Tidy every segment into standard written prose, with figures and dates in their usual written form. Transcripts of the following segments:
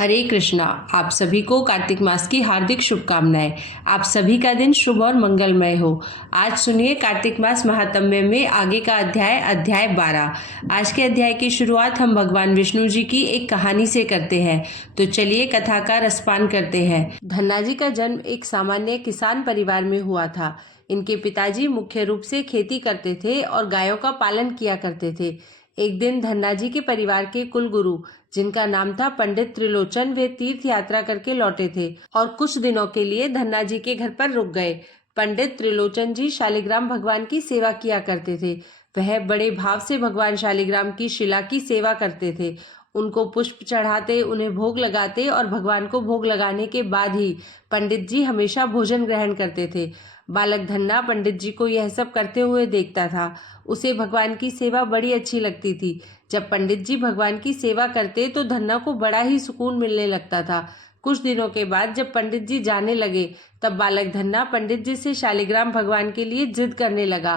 हरे कृष्णा। आप सभी को कार्तिक मास की हार्दिक शुभकामनाएं। आप सभी का दिन शुभ और मंगलमय हो। आज सुनिए कार्तिक मास महात्म्य में आगे का अध्याय 12। आज के अध्याय की शुरुआत हम भगवान विष्णु जी की एक कहानी से करते हैं। तो चलिए कथा का रसपान करते हैं। धन्ना जी का जन्म एक सामान्य किसान परिवार में हुआ था। इनके पिताजी मुख्य रूप से खेती करते थे और गायों का पालन किया करते थे। एक दिन धन्ना जी के परिवार के कुलगुरु, जिनका नाम था पंडित त्रिलोचन, वे तीर्थ यात्रा करके लौटे थे और कुछ दिनों के लिए धन्ना जी के घर पर रुक गए। पंडित त्रिलोचन जी शालिग्राम भगवान की सेवा किया करते थे। वह बड़े भाव से भगवान शालिग्राम की शिला की सेवा करते थे। उनको पुष्प चढ़ाते, उन्हें भोग लगाते और भगवान को भोग लगाने के बाद ही पंडित जी हमेशा भोजन ग्रहण करते थे। बालक धन्ना पंडित जी को यह सब करते हुए देखता था। उसे भगवान की सेवा बड़ी अच्छी लगती थी। जब पंडित जी भगवान की सेवा करते तो धन्ना को बड़ा ही सुकून मिलने लगता था। कुछ दिनों के बाद जब पंडित जी जाने लगे, तब बालक धन्ना पंडित जी से शालिग्राम भगवान के लिए जिद करने लगा।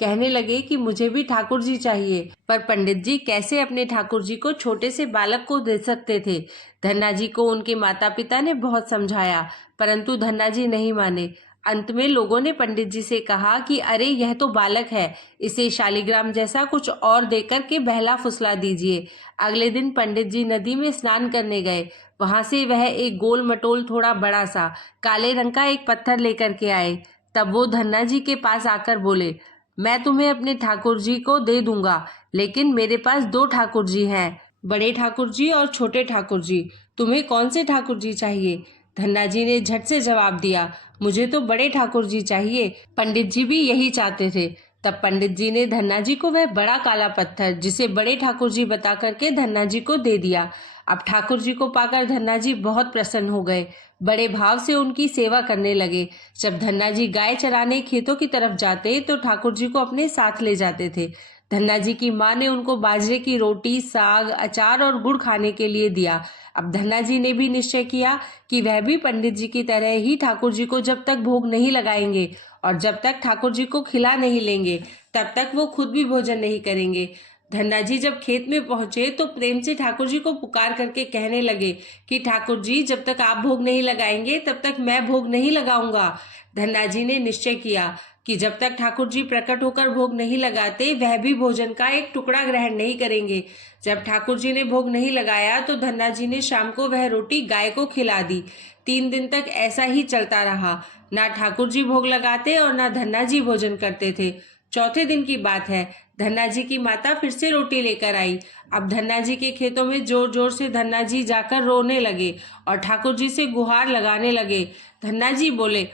कहने लगे कि मुझे भी ठाकुर जी चाहिए। पर पंडित जी कैसे अपने ठाकुर जी को छोटे से बालक को दे सकते थे। धन्ना जी को उनके माता पिता ने बहुत समझाया, परंतु धन्ना जी नहीं माने। अंत में लोगों ने पंडित जी से कहा कि अरे यह तो बालक है, इसे शालिग्राम जैसा कुछ और देकर के बहला फुसला दीजिए। अगले दिन पंडित जी नदी में स्नान करने गए। वहां से वह एक गोल मटोल थोड़ा बड़ा सा काले रंग का एक पत्थर लेकर के आए। तब वो धन्ना जी के पास आकर बोले, मैं तुम्हें अपने ठाकुर जी को दे दूंगा, लेकिन मेरे पास दो ठाकुर जी हैं, बड़े ठाकुर जी और छोटे ठाकुर जी। तुम्हें कौन से ठाकुर जी चाहिए? धन्ना जी ने झट से जवाब दिया, मुझे तो बड़े ठाकुर जी चाहिए। पंडित जी भी यही चाहते थे। तब पंडित जी ने धन्ना जी को वह बड़ा काला पत्थर, जिसे बड़े ठाकुर जी बता करके धन्ना जी को दे दिया। अब ठाकुर जी को पाकर धन्ना जी बहुत प्रसन्न हो गए। बड़े भाव से उनकी सेवा करने लगे। जब धन्ना जी गाय चराने खेतों की तरफ जाते तो ठाकुर जी को अपने साथ ले जाते थे। धन्ना जी की माँ ने उनको बाजरे की रोटी, साग, अचार और गुड़ खाने के लिए दिया। अब धन्ना जी ने भी निश्चय किया कि वह भी पंडित जी की तरह ही ठाकुर जी को जब तक भोग नहीं लगाएंगे और जब तक ठाकुर जी को खिला नहीं लेंगे, तब तक वो खुद भी भोजन नहीं करेंगे। धन्ना जी जब खेत में पहुंचे तो प्रेम से ठाकुर जी को पुकार करके कहने लगे कि ठाकुर जी, जब तक आप भोग नहीं लगाएंगे तब तक मैं भोग नहीं लगाऊंगा। धन्ना जी ने निश्चय किया कि जब तक ठाकुर जी प्रकट होकर भोग नहीं लगाते, वह भी भोजन का एक टुकड़ा ग्रहण नहीं करेंगे। जब ठाकुर जी ने भोग नहीं लगाया तो धन्ना जी ने शाम को वह रोटी गाय को खिला दी। 3 दिन तक ऐसा ही चलता रहा। ना ठाकुर जी भोग लगाते और ना धन्ना जी भोजन करते थे। चौथे दिन की बात है, धन्ना जी की माता फिर से रोटी लेकर आई। अब धन्ना जी के खेतों में जोर जोर से धन्ना जी जाकर रोने लगे और ठाकुर जी से गुहार लगाने लगे। धन्ना जी बोले,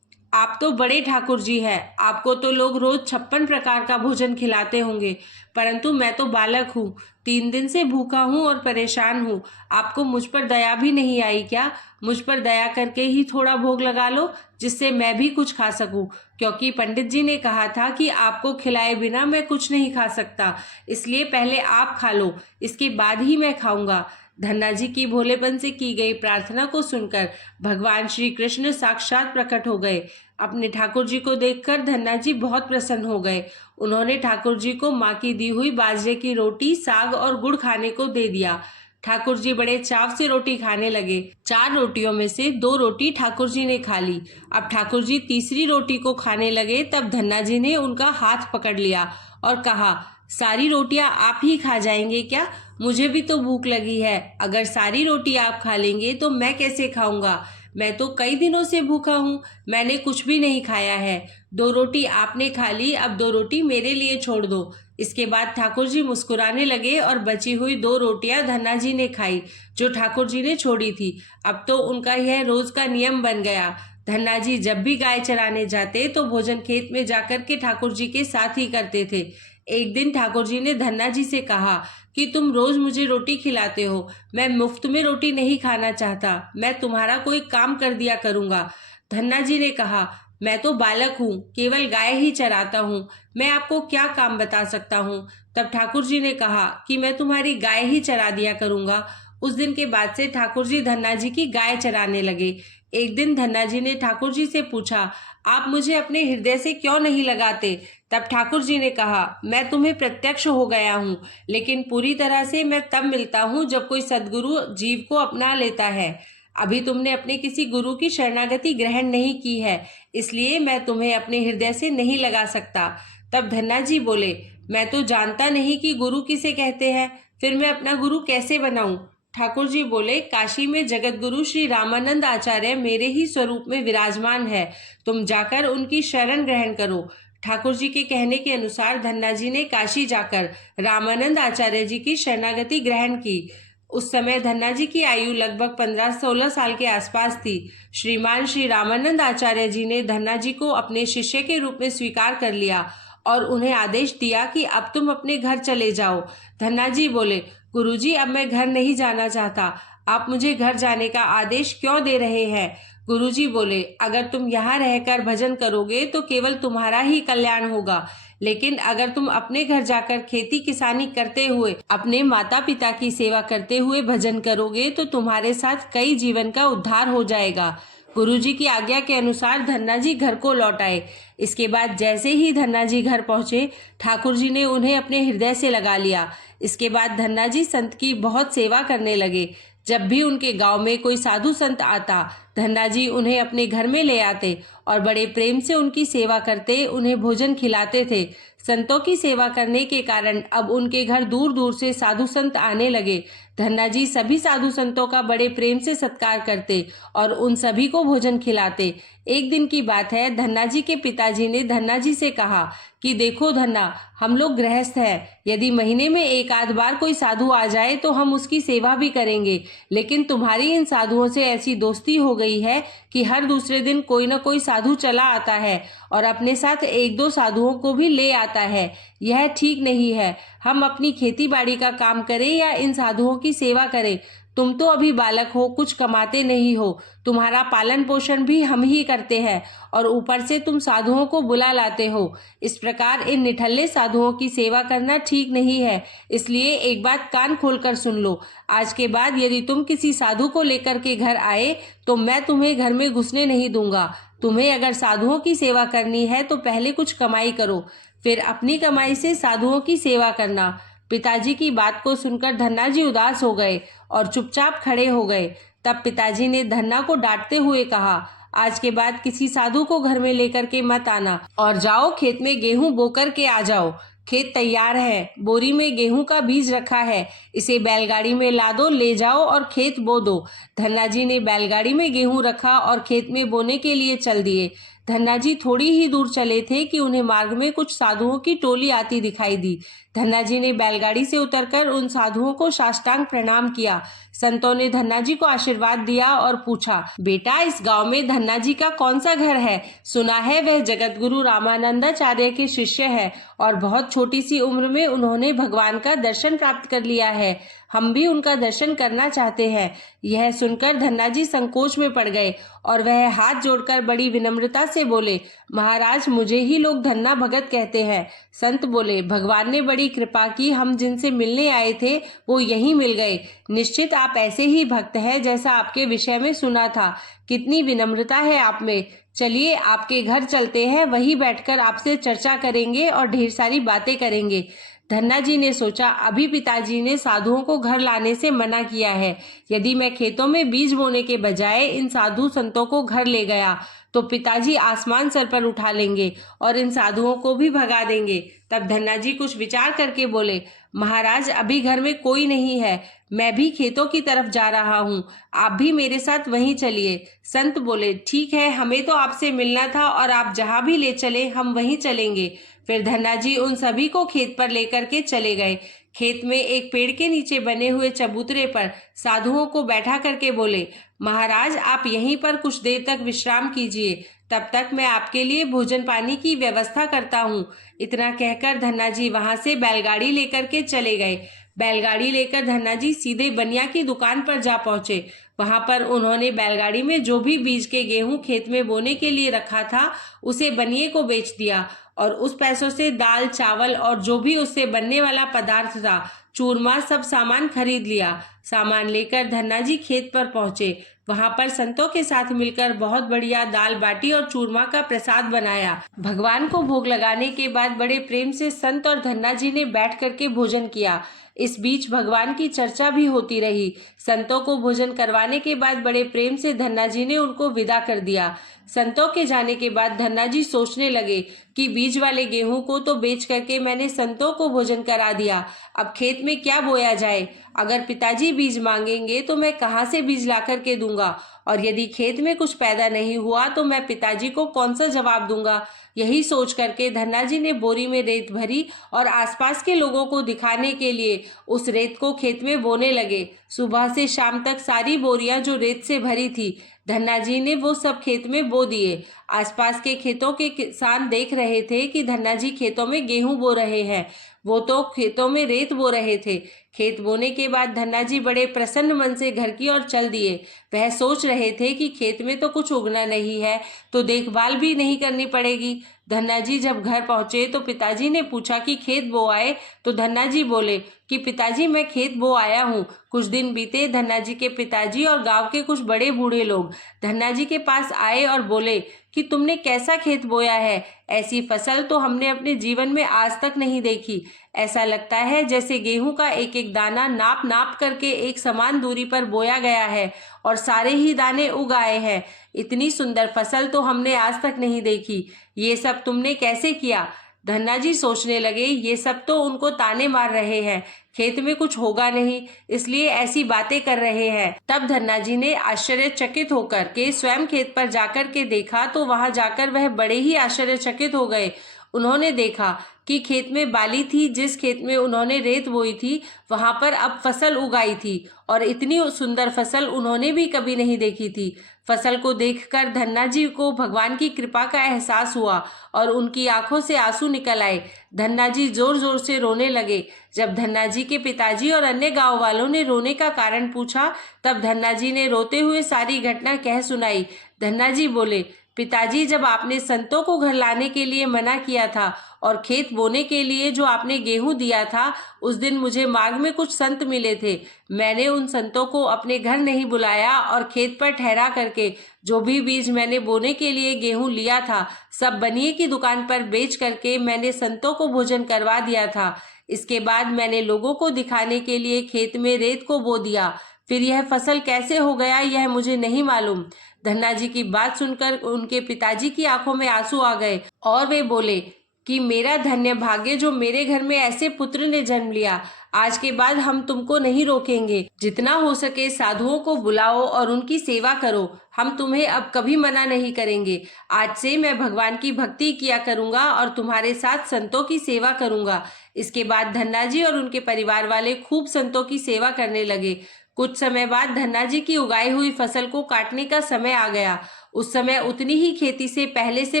आप तो बड़े ठाकुर जी हैं, आपको तो लोग रोज 56 प्रकार का भोजन खिलाते होंगे, परंतु मैं तो बालक हूँ, 3 दिन से भूखा हूँ और परेशान हूँ। आपको मुझ पर दया भी नहीं आई क्या? मुझ पर दया करके ही थोड़ा भोग लगा लो, जिससे मैं भी कुछ खा सकूं, क्योंकि पंडित जी ने कहा था कि आपको खिलाए बिना मैं कुछ नहीं खा सकता। इसलिए पहले आप खा लो, इसके बाद ही मैं खाऊंगा। धन्ना जी की भोलेपन से की गई प्रार्थना को सुनकर भगवान श्री कृष्ण साक्षात प्रकट हो गए। अपने ठाकुर जी को देखकर धन्ना जी बहुत प्रसन्न हो गए। उन्होंने ठाकुर जी को माँ की दी हुई बाजरे की रोटी, साग और गुड़ खाने को दे दिया। ठाकुर जी बड़े चाव से रोटी खाने लगे। 4 रोटियों में से 2 रोटी ठाकुर जी ने खा ली। अब ठाकुर जी तीसरी रोटी को खाने लगे, तब धन्ना जी ने उनका हाथ पकड़ लिया और कहा, सारी रोटियां आप ही खा जाएंगे क्या? मुझे भी तो भूख लगी है। अगर सारी रोटी आप खा लेंगे तो मैं कैसे खाऊंगा? मैं तो कई दिनों से भूखा हूँ, मैंने कुछ भी नहीं खाया है। 2 रोटी आपने खा ली, अब 2 रोटी मेरे लिए छोड़ दो। इसके बाद ठाकुर जी मुस्कुराने लगे और बची हुई 2 रोटियां धन्ना जी ने खाई, जो ठाकुर जी ने छोड़ी थी। अब तो उनका यह रोज का नियम बन गया। धन्ना जी जब भी गाय चराने जाते तो भोजन खेत में जाकर के ठाकुर जी के साथ ही करते थे। एक दिन ठाकुर जी ने धन्ना जी से कहा कि तुम रोज मुझे रोटी खिलाते हो, मैं मुफ्त में रोटी नहीं खाना चाहता, मैं तुम्हारा कोई काम कर दिया करूंगा। धन्ना जी ने कहा, मैं तो बालक हूँ, केवल गाय ही चराता हूँ, मैं आपको क्या काम बता सकता हूँ। तब ठाकुर जी ने कहा कि मैं तुम्हारी गाय ही चरा दिया करूंगा। उस दिन के बाद से ठाकुर जी धन्ना जी की गाय चराने लगे। एक दिन धन्ना जी ने ठाकुर जी से पूछा, आप मुझे अपने हृदय से क्यों नहीं लगाते? तब ठाकुर जी ने कहा, मैं तुम्हें प्रत्यक्ष हो गया हूँ, लेकिन पूरी तरह से मैं तब मिलता हूँ जब कोई सद्गुरु जीव को अपना लेता है। अभी तुमने अपने किसी गुरु की शरणागति ग्रहण नहीं की है, इसलिए मैं तुम्हें अपने हृदय से नहीं लगा सकता। तब धन्ना जी बोले, मैं तो जानता नहीं कि गुरु किसे कहते हैं, फिर मैं अपना गुरु कैसे बनाऊं? ठाकुर जी बोले, काशी में जगत गुरु श्री रामानंद आचार्य मेरे ही स्वरूप में विराजमान है, तुम जाकर उनकी शरण ग्रहण करो। ठाकुर जी के कहने के अनुसार धन्ना जी ने काशी जाकर रामानंद आचार्य जी की शरणागति ग्रहण की। उस समय धन्ना जी की आयु लगभग 15-16 साल के आसपास थी। श्रीमान श्री रामानंद आचार्य जी ने धन्ना जी को अपने शिष्य के रूप में स्वीकार कर लिया और उन्हें आदेश दिया कि अब तुम अपने घर चले जाओ। धन्ना जी बोले, गुरुजी, अब मैं घर नहीं जाना चाहता, आप मुझे घर जाने का आदेश क्यों दे रहे हैं? गुरुजी बोले, अगर तुम यहाँ रहकर भजन करोगे तो केवल तुम्हारा ही कल्याण होगा, लेकिन अगर तुम अपने घर जाकर खेती किसानी करते हुए अपने माता पिता की सेवा करते हुए भजन करोगे तो तुम्हारे साथ कई जीवन का उद्धार हो जाएगा। गुरुजी की आज्ञा के अनुसार धन्ना जी घर को लौट आए। इसके बाद जैसे ही धन्ना जी घर पहुंचे, ठाकुर जी ने उन्हें अपने हृदय से लगा लिया। इसके बाद धन्ना जी संत की बहुत सेवा करने लगे। जब भी उनके गांव में कोई साधु संत आता, धन्ना जी उन्हें अपने घर में ले आते और बड़े प्रेम से उनकी सेवा करते, उन्हें भोजन खिलाते थे। संतों की सेवा करने के कारण अब उनके घर दूर दूर से साधु संत आने लगे। धन्ना जी सभी साधु संतों का बड़े प्रेम से सत्कार करते और उन सभी को भोजन खिलाते। एक दिन की बात है, धन्ना जी के पिताजी ने धन्ना जी से कहा कि देखो धन्ना, हम लोग गृहस्थ हैं, यदि महीने में एक आध बार कोई साधु आ जाए तो हम उसकी सेवा भी करेंगे, लेकिन तुम्हारी इन साधुओं से ऐसी दोस्ती हो गई है कि हर दूसरे दिन कोई न कोई साधु चला आता है और अपने साथ एक दो साधुओं को भी ले आता है। यह ठीक नहीं है। हम अपनी खेती बाड़ी का काम करें या इन साधुओं की सेवा करें। तुम तो अभी बालक हो, कुछ कमाते नहीं हो, तुम्हारा पालन पोषण भी हम ही करते हैं और ऊपर से तुम साधुओं को बुला लाते हो। इस प्रकार इन निठल्ले साधुओं की सेवा करना ठीक नहीं है। इसलिए एक बात कान खोलकर सुन लो, आज के बाद यदि तुम किसी साधु को लेकर के घर आए तो मैं तुम्हें घर में घुसने नहीं दूंगा। तुम्हें अगर साधुओं की सेवा करनी है तो पहले कुछ कमाई करो, फिर अपनी कमाई से साधुओं की सेवा करना। पिताजी की बात को सुनकर धन्ना जी उदास हो गए और चुपचाप खड़े हो गए। तब पिताजी ने धन्ना को डांटते हुए कहा, आज के बाद किसी साधु को घर में लेकर के मत आना और जाओ खेत में गेहूं बोकर के आ जाओ। खेत तैयार है, बोरी में गेहूं का बीज रखा है, इसे बैलगाड़ी में ला दो, ले जाओ और खेत बो दो। धन्ना जी ने बैलगाड़ी में गेहूं रखा और खेत में बोने के लिए चल दिए। धन्ना जी थोड़ी ही दूर चले थे कि उन्हें मार्ग में कुछ साधुओं की टोली आती दिखाई दी। धन्ना जी ने बैलगाड़ी से उतरकर उन साधुओं को साष्टांग प्रणाम किया। संतों ने धन्ना जी को आशीर्वाद दिया और पूछा, बेटा, इस गांव में धन्ना जी का कौन सा घर है? सुना है वह जगत गुरु रामानंदाचार्य के शिष्य है और बहुत छोटी सी उम्र में उन्होंने भगवान का दर्शन प्राप्त कर लिया है। हम भी उनका दर्शन करना चाहते हैं। यह सुनकर धन्ना जी संकोच में पड़ गए और वह हाथ जोड़कर बड़ी विनम्रता से बोले, महाराज, मुझे ही लोग धन्ना भगत कहते हैं। संत बोले, भगवान ने बड़ी कृपा की, हम जिनसे मिलने आए थे वो यहीं मिल गए। निश्चित आप ऐसे ही भक्त हैं जैसा आपके विषय में सुना था। कितनी विनम्रता है आप में। चलिए आपके घर चलते हैं, वहीं बैठकर आपसे चर्चा करेंगे और ढेर सारी बातें करेंगे। धन्ना जी ने सोचा, अभी पिताजी ने साधुओं को घर लाने से मना किया है। यदि मैं खेतों में बीज बोने के बजाय इन साधु संतों को घर ले गया तो पिताजी आसमान सर पर उठा लेंगे और इन साधुओं को भी भगा देंगे। तब धन्ना जी कुछ विचार करके बोले, महाराज, अभी घर में कोई नहीं है, मैं भी खेतों की तरफ जा रहा हूँ, आप भी मेरे साथ वहीं चलिए। संत बोले, ठीक है, हमें तो आपसे मिलना था और आप जहाँ भी ले चले हम वहीं चलेंगे। फिर धन्ना जी उन सभी को खेत पर लेकर के चले गए। खेत में एक पेड़ के नीचे बने हुए चबूतरे पर साधुओं को बैठा करके बोले, महाराज, आप यहीं पर कुछ देर तक विश्राम कीजिए, तब तक मैं आपके लिए भोजन पानी की व्यवस्था करता हूँ। इतना कहकर धन्ना जी वहां से बैलगाड़ी लेकर के चले गए। बैलगाड़ी लेकर धन्ना जी सीधे बनिया की दुकान पर जा पहुंचे। वहां पर उन्होंने बैलगाड़ी में जो भी बीज के गेहूं खेत में बोने के लिए रखा था उसे बनिए को बेच दिया और उस पैसों से दाल, चावल और जो भी उससे बनने वाला पदार्थ था, चूरमा, सब सामान खरीद लिया। सामान लेकर धन्ना जी खेत पर पहुंचे। वहां पर संतों के साथ मिलकर बहुत बढ़िया दाल बाटी और चूरमा का प्रसाद बनाया। भगवान को भोग लगाने के बाद बड़े प्रेम से संत और धन्ना जी ने बैठ करके भोजन किया। इस बीच भगवान की चर्चा भी होती रही। संतों को भोजन करवाने के बाद बड़े प्रेम से धन्ना जी ने उनको विदा कर दिया। संतों के जाने के बाद धन्ना जी सोचने लगे कि बीज वाले गेहूं को तो बेच करके मैंने संतों को भोजन करा दिया, अब खेत में क्या बोया जाए। अगर पिताजी बीज मांगेंगे तो मैं कहाँ से बीज ला करके दूंगा, और यदि खेत में कुछ पैदा नहीं हुआ तो मैं पिताजी को कौन सा जवाब दूंगा। यही सोच करके धन्ना जी ने बोरी में रेत भरी और आसपास के लोगों को दिखाने के लिए उस रेत को खेत में बोने लगे। सुबह से शाम तक सारी बोरियां जो रेत से भरी थी, धन्ना जी ने वो सब खेत में बो दिए। आसपास के खेतों के किसान देख रहे थे कि धन्ना जी खेतों में गेहूं बो रहे हैं, वो तो खेतों में रेत बो रहे थे। खेत बोने के बाद धन्ना जी बड़े प्रसन्न मन से घर की ओर चल दिए। वह सोच रहे थे कि खेत में तो कुछ उगना नहीं है तो देखभाल भी नहीं करनी पड़ेगी। धन्ना जी जब घर पहुंचे तो पिताजी ने पूछा कि खेत बो आए, तो धन्ना जी बोले कि पिताजी मैं खेत बो आया हूँ। कुछ दिन बीते, धन्ना जी के पिताजी और गांव के कुछ बड़े बूढ़े लोग धन्ना जी के पास आए और बोले कि तुमने कैसा खेत बोया है, ऐसी फसल तो हमने अपने जीवन में आज तक नहीं देखी। ऐसा लगता है जैसे गेहूं का एक एक दाना नाप नाप करके एक समान दूरी पर बोया गया है और सारे ही दाने उग आए हैं। इतनी सुंदर फसल तो हमने आज तक नहीं देखी। ये सब तुमने कैसे किया। धन्ना जी सोचने लगे ये सब तो उनको ताने मार रहे हैं, खेत में कुछ होगा नहीं इसलिए ऐसी बातें कर रहे हैं। तब धन्ना जी ने आश्चर्यचकित होकर के स्वयं खेत पर जाकर के देखा तो वहां जाकर वह बड़े ही आश्चर्यचकित हो गए। उन्होंने देखा कि खेत में बाली थी, जिस खेत में उन्होंने रेत बोई थी वहां पर अब फसल उगाई थी और इतनी सुंदर फसल उन्होंने भी कभी नहीं देखी थी। फसल को देखकर धन्ना जी को भगवान की कृपा का एहसास हुआ और उनकी आंखों से आंसू निकल आए। धन्ना जी जोर जोर से रोने लगे। जब धन्ना जी के पिताजी और अन्य गांव वालों ने रोने का कारण पूछा तब धन्ना जी ने रोते हुए सारी घटना कह सुनाई। धन्ना जी बोले, पिताजी जब आपने संतों को घर लाने के लिए मना किया था और खेत बोने के लिए जो आपने गेहूं दिया था, उस दिन मुझे मार्ग में कुछ संत मिले थे। मैंने उन संतों को अपने घर नहीं बुलाया और खेत पर ठहरा करके जो भी बीज मैंने बोने के लिए गेहूं लिया था सब बनिए की दुकान पर बेच करके मैंने संतों को भोजन करवा दिया था। इसके बाद मैंने लोगों को दिखाने के लिए खेत में रेत को बो दिया। फिर यह फसल कैसे हो गया यह मुझे नहीं मालूम। धन्ना जी की बात सुनकर उनके पिताजी की आंखों में आंसू आ गए और वे बोले कि मेरा धन्य भाग्य जो मेरे घर में ऐसे पुत्र ने जन्म लिया। आज के बाद हम तुमको नहीं रोकेंगे। जितना हो सके साधुओं को बुलाओ और उनकी सेवा करो। हम तुम्हें अब कभी मना नहीं करेंगे। आज से मैं भगवान की भक्ति किया करूंगा और तुम्हारे साथ संतों की सेवा करूंगा। इसके बाद धन्ना जी और उनके परिवार वाले खूब संतों की सेवा करने लगे। कुछ समय बाद धन्ना जी की उगाई हुई फसल को काटने का समय आ गया। उस समय उतनी ही खेती से पहले से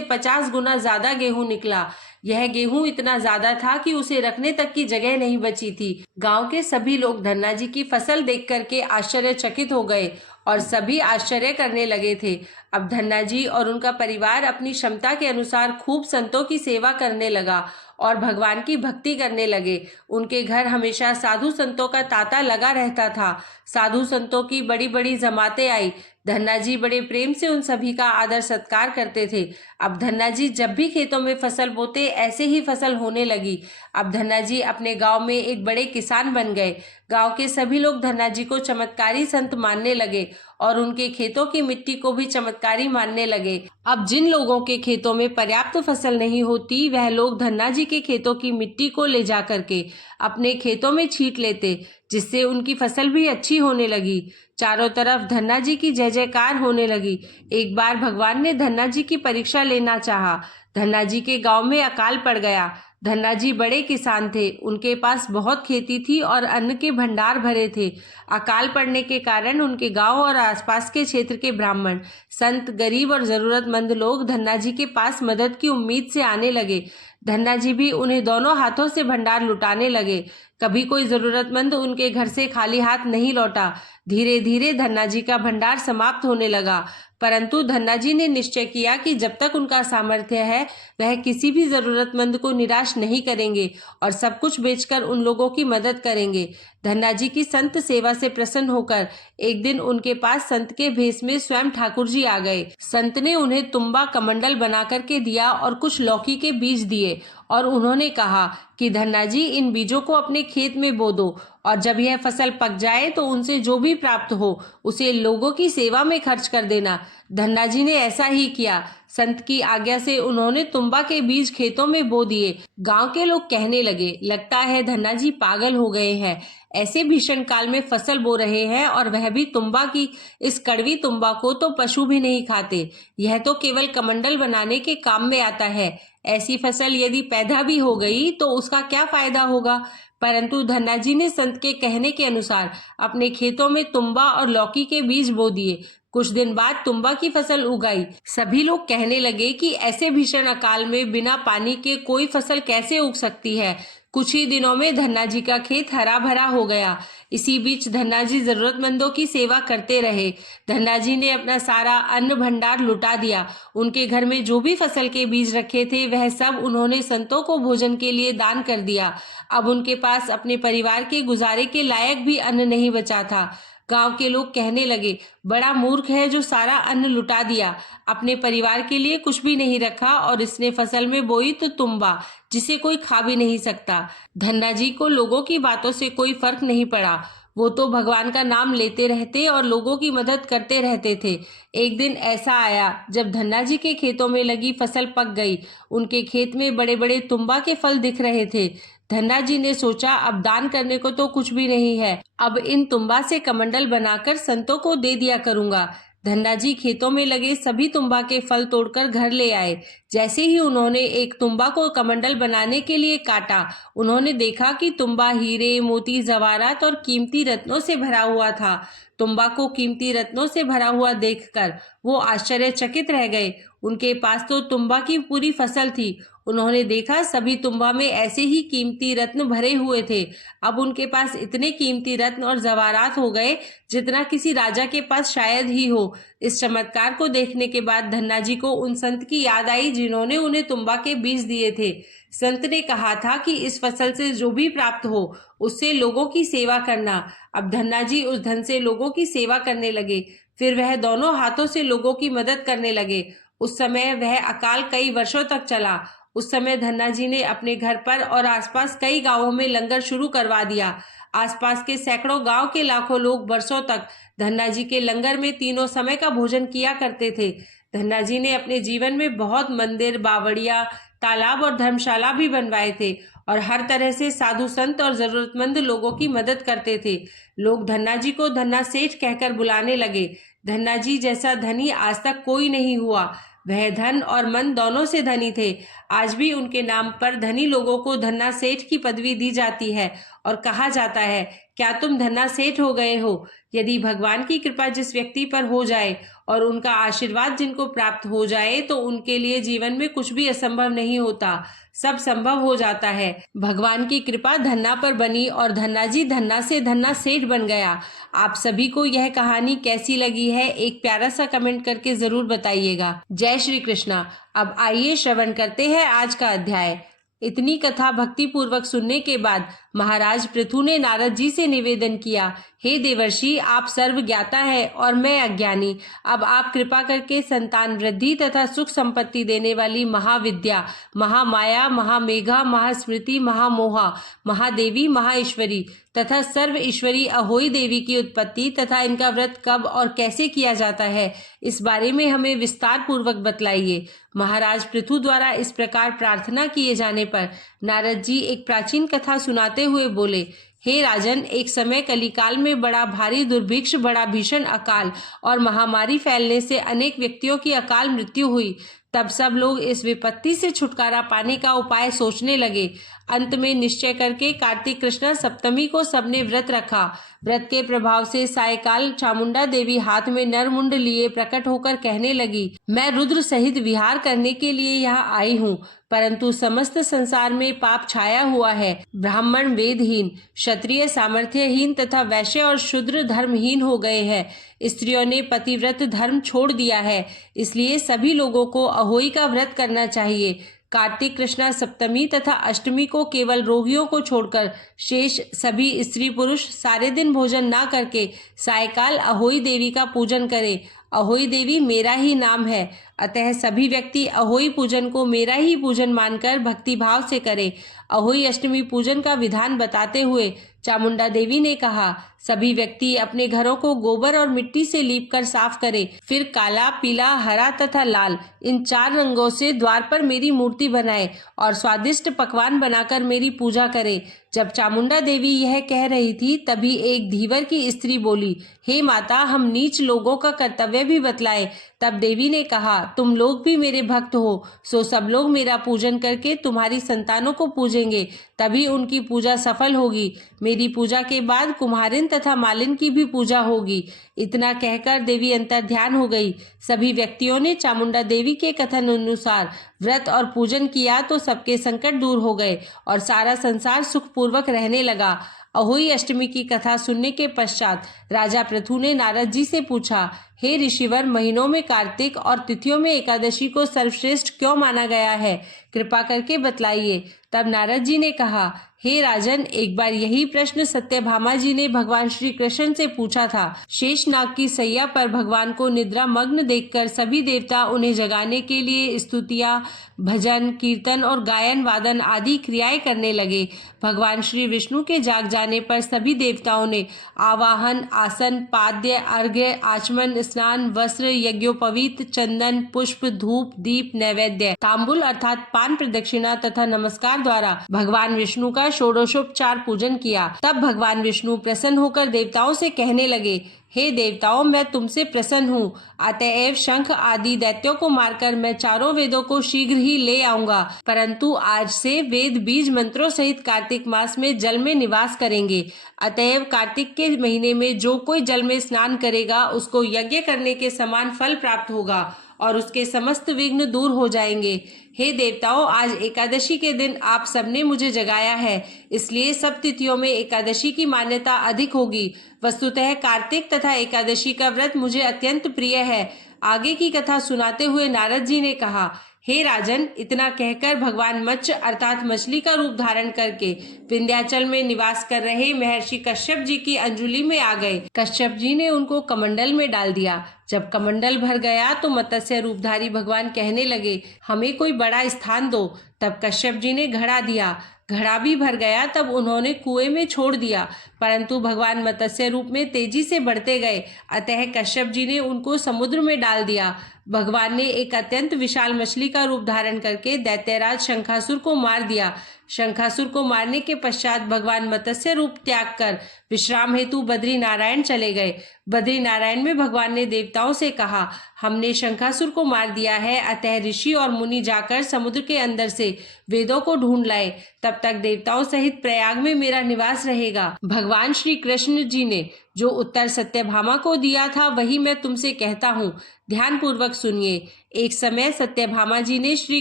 50 गुना ज्यादा गेहूं निकला। यह गेहूं इतना ज्यादा था कि उसे रखने तक की जगह नहीं बची थी। गांव के सभी लोग धन्ना जी की फसल देख करके आश्चर्यचकित हो गए और सभी आश्चर्य करने लगे थे। अब धन्ना जी और उनका परिवार अपनी क्षमता के अनुसार खूब संतों की सेवा करने लगा और भगवान की भक्ति करने लगे। उनके घर हमेशा साधु संतों का तांता लगा रहता था। साधु संतों की बड़ी बड़ी जमातें आई। धन्ना जी बड़े प्रेम से उन सभी का आदर सत्कार करते थे। अब धन्ना जी जब भी खेतों में फसल बोते ऐसे ही फसल होने लगी। अब धन्ना जी अपने गांव में एक बड़े किसान बन गए। गांव के सभी लोग धन्ना जी को चमत्कारी संत मानने लगे और उनके खेतों की मिट्टी को भी चमत्कारी मानने लगे। अब जिन लोगों के खेतों में पर्याप्त फसल नहीं होती वह लोग धन्ना जी के खेतों की मिट्टी को ले जा करके अपने खेतों में छींट लेते, जिससे उनकी फसल भी अच्छी होने लगी। चारों तरफ धन्ना जी की जय जयकार होने लगी। एक बार भगवान ने धन्ना जी की परीक्षा लेना चाहा। धन्ना जी के गांव में अकाल पड़ गया। धन्ना जी बड़े किसान थे, उनके पास बहुत खेती थी और अन्न के भंडार भरे थे। अकाल पड़ने के कारण उनके गांव और आसपास के क्षेत्र के ब्राह्मण, संत, गरीब और जरूरतमंद लोग धन्ना जी के पास मदद की उम्मीद से आने लगे। धन्ना जी भी उन्हें दोनों हाथों से भंडार लुटाने लगे। कभी कोई जरूरतमंद उनके घर से खाली हाथ नहीं लौटा। धीरे धीरे धन्ना जी का भंडार समाप्त होने लगा, परंतु धन्ना जी ने निश्चय किया कि जब तक उनका सामर्थ्य है वह किसी भी जरूरतमंद को निराश नहीं करेंगे और सब कुछ बेचकर उन लोगों की मदद करेंगे। धन्ना जी की संत सेवा से प्रसन्न होकर एक दिन उनके पास संत के भेष में स्वयं ठाकुर जी आ गए। संत ने उन्हें तुम्बा कमंडल बना करके दिया और कुछ लौकी के बीज दिए और उन्होंने कहा कि धन्ना जी इन बीजों को अपने खेत में बो दो और जब यह फसल पक जाए तो उनसे जो भी प्राप्त हो उसे लोगों की सेवा में खर्च कर देना। धन्ना जी ने ऐसा ही किया। संत की आज्ञा से उन्होंने तुम्बा के बीज खेतों में बो दिए। गांव के लोग कहने लगे, लगता है धन्ना जी पागल हो गए हैं, ऐसे भीषण काल में फसल बो रहे हैं और वह भी तुम्बा की। इस कड़वी तुम्बा को तो पशु भी नहीं खाते, यह तो केवल कमंडल बनाने के काम में आता है। ऐसी फसल यदि पैदा भी हो गई तो उसका क्या फायदा होगा। परंतु धन्ना जी ने संत के कहने के अनुसार अपने खेतों में तुम्बा और लौकी के बीज बो दिए। कुछ दिन बाद तुम्बा की फसल उगाई। सभी लोग कहने लगे कि ऐसे भीषण अकाल में बिना पानी के कोई फसल कैसे उग सकती है। कुछ ही दिनों में धन्ना जी का खेत हरा भरा हो गया। इसी बीच धन्ना जी जरूरतमंदों की सेवा करते रहे। धन्ना जी ने अपना सारा अन्न भंडार लुटा दिया। उनके घर में जो भी फसल के बीज रखे थे वह सब उन्होंने संतों को भोजन के लिए दान कर दिया। अब उनके पास अपने परिवार के गुजारे के लायक भी अन्न नहीं बचा था। गांव के लोग कहने लगे, बड़ा मूर्ख है जो सारा अन्न लुटा दिया, अपने परिवार के लिए कुछ भी नहीं रखा और इसने फसल में बोई तो तुम्बा जिसे कोई खा भी नहीं सकता। धन्ना जी को लोगों की बातों से कोई फर्क नहीं पड़ा। वो तो भगवान का नाम लेते रहते और लोगों की मदद करते रहते थे। एक दिन ऐसा आया जब धन्ना जी के खेतों में लगी फसल पक गई। उनके खेत में बड़े बड़े तुम्बा के फल दिख रहे थे। धन्ना जी ने सोचा, अब दान करने को तो कुछ भी नहीं है, अब इन तुम्बा से कमंडल बनाकर संतों को दे दिया करूंगा। धन्ना जी खेतों में लगे सभी तुम्बा के फल तोड़कर घर ले आए। जैसे ही उन्होंने एक तुम्बा को कमंडल बनाने के लिए काटा, उन्होंने देखा कि तुम्बा हीरे, मोती, जवाहरात और कीमती रत्नों से भरा हुआ था। तुम्बा को कीमती रत्नों से भरा हुआ देखकर वो आश्चर्यचकित रह गए। उनके पास तो तुम्बा की पूरी फसल थी। उन्होंने देखा सभी तुम्बा में ऐसे ही कीमती रत्न भरे हुए थे। अब उनके पास इतने कीमती रत्न और जवाहरात हो गए जितना किसी राजा के पास शायद ही हो। इस चमत्कार को देखने के बाद धन्ना जी को उन संत की याद आई जिन्होंने उन्हें तुम्बा के बीज दिए थे। संत ने कहा था कि इस फसल से जो भी प्राप्त हो उससे लोगों की सेवा करना। अब धन्ना जी उस धन से लोगों की सेवा करने लगे। फिर वह दोनों हाथों से लोगों की मदद करने लगे। उस समय वह अकाल कई वर्षों तक चला। उस समय धन्ना जी ने अपने घर पर और आसपास कई गांवों में लंगर शुरू करवा दिया। आसपास के सैकड़ों गांव के लाखों लोग बरसों तक धन्ना जी के लंगर में तीनों समय का भोजन किया करते थे। धन्ना जी ने अपने जीवन में बहुत मंदिर, बावड़िया, तालाब और धर्मशाला भी बनवाए थे और हर तरह से साधु संत और जरूरतमंद लोगों की मदद करते थे। लोग धन्ना जी को धन्ना सेठ कहकर बुलाने लगे। धन्ना जी जैसा धनी आज तक कोई नहीं हुआ। वह धन और मन दोनों से धनी थे। आज भी उनके नाम पर धनी लोगों को धन्ना सेठ की पदवी दी जाती है और कहा जाता है, क्या तुम धन्ना सेठ हो गए हो? यदि भगवान की कृपा जिस व्यक्ति पर हो जाए और उनका आशीर्वाद जिनको प्राप्त हो जाए तो उनके लिए जीवन में कुछ भी असंभव नहीं होता, सब संभव हो जाता है। भगवान की कृपा धन्ना पर बनी और धन्ना जी धन्ना से धन्ना सेठ बन गया। आप सभी को यह कहानी कैसी लगी है एक प्यारा सा कमेंट करके जरूर बताइएगा। जय श्री कृष्णा। अब आइए श्रवण करते हैं आज का अध्याय। इतनी कथा भक्ति पूर्वक सुनने के बाद महाराज पृथु ने नारद जी से निवेदन किया, हे देवर्षि, आप सर्व ज्ञाता है और मैं अज्ञानी। अब आप कृपा करके संतान वृद्धि तथा सुख संपत्ति देने वाली महाविद्या, महामाया, महामेघा, महास्मृति, महामोहा, महादेवी, महाईश्वरी तथा सर्व ईश्वरी अहोई देवी की उत्पत्ति तथा इनका व्रत कब और कैसे किया जाता है, इस बारे में हमें विस्तार पूर्वक बतलाइए। महाराज पृथु द्वारा इस प्रकार प्रार्थना किए जाने पर नारद जी एक प्राचीन कथा सुनाते हुए बोले, हे राजन, एक समय कलिकाल में बड़ा भारी दुर्भिक्ष, बड़ा भीषण अकाल और महामारी फैलने से अनेक व्यक्तियों की अकाल मृत्यु हुई। तब सब लोग इस विपत्ति से छुटकारा पाने का उपाय सोचने लगे। अंत में निश्चय करके कार्तिक कृष्ण सप्तमी को सबने व्रत रखा। व्रत के प्रभाव से सायकाल चामुंडा देवी हाथ में नरमुंड लिए प्रकट होकर कहने लगी, मैं रुद्र सहित विहार करने के लिए यहाँ आई हूँ, परंतु समस्त संसार में पाप छाया हुआ है। ब्राह्मण वेदहीन, क्षत्रिय सामर्थ्यहीन तथा वैश्य और शूद्र धर्महीन हो गए हैं। स्त्रियों ने पतिव्रत धर्म छोड़ दिया है, इसलिए सभी लोगों को अहोई का व्रत करना चाहिए। कार्तिक कृष्णा सप्तमी तथा अष्टमी को केवल रोगियों को छोड़कर शेष सभी स्त्री पुरुष सारे दिन भोजन ना करके सायकाल अहोई देवी का पूजन करें। अहोई देवी मेरा ही नाम है, अतः सभी व्यक्ति अहोई पूजन को मेरा ही पूजन मानकर भक्ति भाव से करें। अहोई अष्टमी पूजन का विधान बताते हुए चामुंडा देवी ने कहा, सभी व्यक्ति अपने घरों को गोबर और मिट्टी से लीपकर साफ करें, फिर काला, पीला, हरा तथा लाल इन 4 रंगों से द्वार पर मेरी मूर्ति बनाएं और स्वादिष्ट पकवान बनाकर मेरी पूजा करें। जब चामुंडा देवी यह कह रही थी, तभी एक धीवर की स्त्री बोली, हे माता, हम नीच लोगों का कर्तव्य भी बतलाएं। तब देवी ने कहा, तुम लोग भी मेरे भक्त हो, सो सब लोग मेरा पूजन करके तुम्हारी संतानों को पूजेंगे, तभी उनकी पूजा सफल होगी। मेरी पूजा के बाद कुम्हारिन तथा मालिन की भी पूजा होगी। इतना कहकर देवी अंतर्ध्यान हो गई। सभी व्यक्तियों ने चामुंडा देवी के कथन अनुसार व्रत और पूजन किया तो सबके संकट दूर हो गए और सारा संसार सुखपूर्वक रहने लगा। अहोई अष्टमी की कथा सुनने के पश्चात राजा पृथु ने नारद जी से पूछा, हे ऋषिवर, महीनों में कार्तिक और तिथियों में एकादशी को सर्वश्रेष्ठ क्यों माना गया है? कृपा करके बतलाइए। तब नारद जी ने कहा, हे राजन, एक बार यही प्रश्न सत्यभामा जी ने भगवान श्री कृष्ण से पूछा था। शेषनाग की सैया पर भगवान को निद्रा मग्न देखकर सभी देवता उन्हें जगाने के लिए स्तुतियां, भजन, कीर्तन और गायन वादन आदि क्रियाएं करने लगे। भगवान श्री विष्णु के जाग जाने पर सभी देवताओं ने आवाहन, आसन, पाद्य, अर्घ्य, आचमन, स्नान, वस्त्र, यज्ञोपवीत, चंदन, पुष्प, धूप, दीप, नैवेद्य, तांबुल अर्थात पान प्रदक्षिणा तथा नमस्कार द्वारा भगवान विष्णु का षोडशोपचार पूजन किया। तब भगवान विष्णु प्रसन्न होकर देवताओं से कहने लगे, हे देवताओं, मैं तुमसे प्रसन्न हूँ, अतएव शंख आदि दैत्यों को मारकर मैं चारों वेदों को शीघ्र ही ले आऊंगा। परंतु आज से वेद बीज मंत्रों सहित कार्तिक मास में जल में निवास करेंगे। अतएव कार्तिक के महीने में जो कोई जल में स्नान करेगा उसको यज्ञ करने के समान फल प्राप्त होगा और उसके समस्त विघ्न दूर हो जाएंगे। हे देवताओं, आज एकादशी के दिन आप सबने मुझे जगाया है, इसलिए सब तिथियों में एकादशी की मान्यता अधिक होगी। वस्तुतः कार्तिक तथा एकादशी का व्रत मुझे अत्यंत प्रिय है। आगे की कथा सुनाते हुए नारद जी ने कहा, हे राजन, इतना कहकर भगवान मत्स्य अर्थात मछली का रूप धारण करके विंध्याचल में निवास कर रहे महर्षि कश्यप जी की अंजुलि में आ गए। कश्यप जी ने उनको कमंडल में डाल दिया। जब कमंडल भर गया तो मत्स्य रूपधारी भगवान कहने लगे, हमें कोई बड़ा स्थान दो। तब कश्यप जी ने घड़ा दिया। घड़ा भी भर गया। तब उन्होंने कुएं में छोड़ दिया, परंतु भगवान मत्स्य रूप में तेजी से बढ़ते गए, अतः कश्यप जी ने उनको समुद्र में डाल दिया। भगवान ने एक अत्यंत विशाल मछली का रूप धारण करके दैत्यराज शंखासुर को मार दिया। शंखासुर को मारने के पश्चात भगवान मत्स्य रूप त्याग कर विश्राम हेतु बद्री नारायण चले गए। बद्री नारायण में भगवान ने देवताओं से कहा, हमने शंखासुर को मार दिया है, अतः ऋषि और मुनि जाकर समुद्र के अंदर से वेदों को ढूंढ लाए, तब तक देवताओं सहित प्रयाग में मेरा निवास रहेगा। भगवान श्री कृष्ण जी ने जो उत्तर सत्यभामा को दिया था वही मैं तुमसे कहता हूँ, ध्यान पूर्वक सुनिए। एक समय सत्यभामा जी ने श्री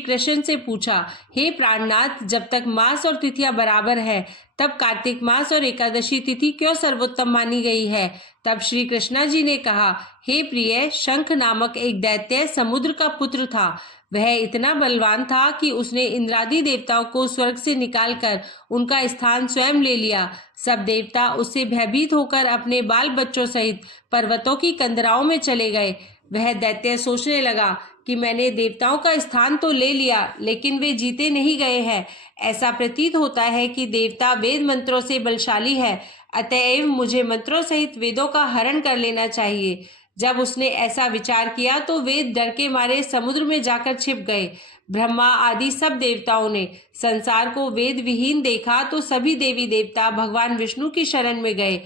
कृष्ण से पूछा, हे प्राणनाथ, जब तक मास और तिथियां बराबर है तब कार्तिक मास और एकादशी तिथि क्यों सर्वोत्तम मानी गई है? तब श्री कृष्णा जी ने कहा, हे प्रिय, शंख नामक एक दैत्य समुद्र का पुत्र था। वह इतना बलवान था कि उसने इंद्रादि देवताओं को स्वर्ग से निकालकर उनका स्थान स्वयं ले लिया। सब देवता उससे भयभीत होकर अपने बाल बच्चों सहित पर्वतों की कंदराओं में चले गए। वह दैत्य सोचने लगा कि मैंने देवताओं का स्थान तो ले लिया, लेकिन वे जीते नहीं गए हैं। ऐसा प्रतीत होता है कि देवता वेद मंत्रों से बलशाली है, अतएव मुझे मंत्रों सहित वेदों का हरण कर लेना चाहिए। जब उसने ऐसा विचार किया तो वेद डर के मारे समुद्र में जाकर छिप गए। ब्रह्मा आदि सब देवताओं ने संसार को वेद विहीन देखा तो सभी देवी देवता भगवान विष्णु की शरण में गए।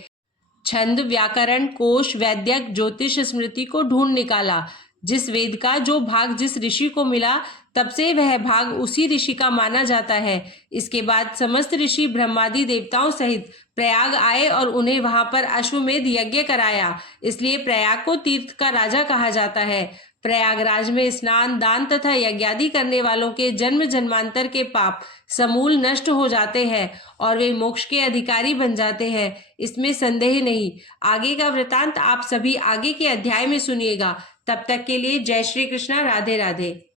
छंद, व्याकरण, कोश, वैद्यक, ज्योतिष, स्मृति को ढूंढ निकाला। जिस वेद का जो भाग जिस ऋषि को मिला तब से वह भाग उसी ऋषि का माना जाता है। इसके बाद समस्त ऋषि ब्रह्मादि देवताओं सहित प्रयाग आए और उन्हें वहां पर अश्वमेध यज्ञ कराया। इसलिए प्रयाग को तीर्थ का राजा कहा जाता है। प्रयागराज में स्नान, दान तथा यज्ञादि करने वालों के जन्म जन्मांतर के पाप समूल नष्ट हो जाते हैं और वे मोक्ष के अधिकारी बन जाते हैं, इसमें संदेह नहीं। आगे का वृतांत आप सभी आगे के अध्याय में सुनिएगा। तब तक के लिए जय श्री कृष्णा, राधे राधे।